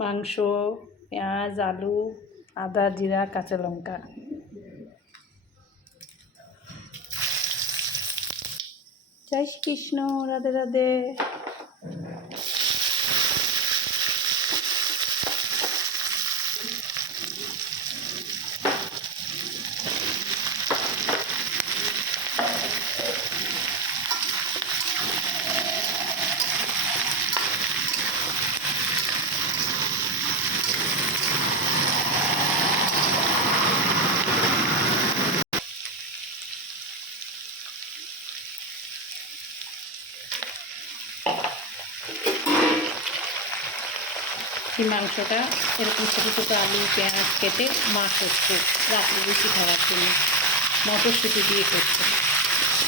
মাংস, পেঁয়াজ, আলু, আদা, জিরা, কাঁচা লঙ্কা। জয় শ্রীকৃষ্ণ, রাধে রাধে। এই মাংসটা এরকম ছোটো ছোটো আলু পেঁয়াজ কেটে মা করছে রাত্রে রুটি খাওয়ার জন্য, মটরশুঁটি দিয়ে করছে।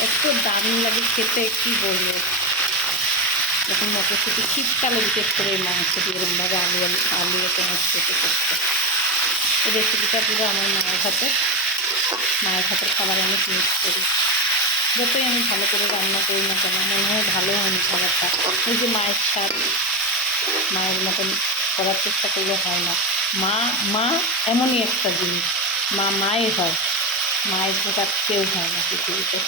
এত দারুণ লাগে খেতে, কী বলবো। এখন মটরশুঁটি শীতকালে বিশেষ করে এই মাংস দিয়ে এরকমভাবে আলু পেঁয়াজ কেটে করছে। এই রেসিপিটা পুরো আমার মায়ের হাতের খাবারে আমি মিস করি। যতই আমি ভালো করে রান্না করি না কেন, মনে হয় ভালো হয়নি খাবারটা। ওই যে মায়ের স্বাদ, মায়ের মতন করার চেষ্টা করলে হয় না। মা এমনই একটা জিনিস, মায়ের হয়, মায়ের মতো কেউ হয় না পৃথিবীতে।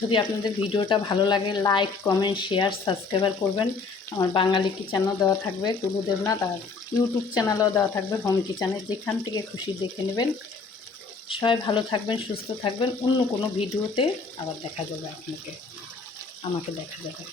যদি আপনাদের ভিডিওটা ভালো লাগে, লাইক কমেন্ট শেয়ার সাবস্ক্রাইবার করবেন। আমার বাঙালি কিচেনও দেওয়া থাকবে, টুলু দেবনাথ, আর ইউটিউব চ্যানেলও দেওয়া থাকবে হোম কিচেনে, যেখান থেকে খুশি দেখে নেবেন। সবাই ভালো থাকবেন, সুস্থ থাকবেন। অন্য কোনো ভিডিওতে আবার দেখা যাবে, আমাকে দেখা যাবে।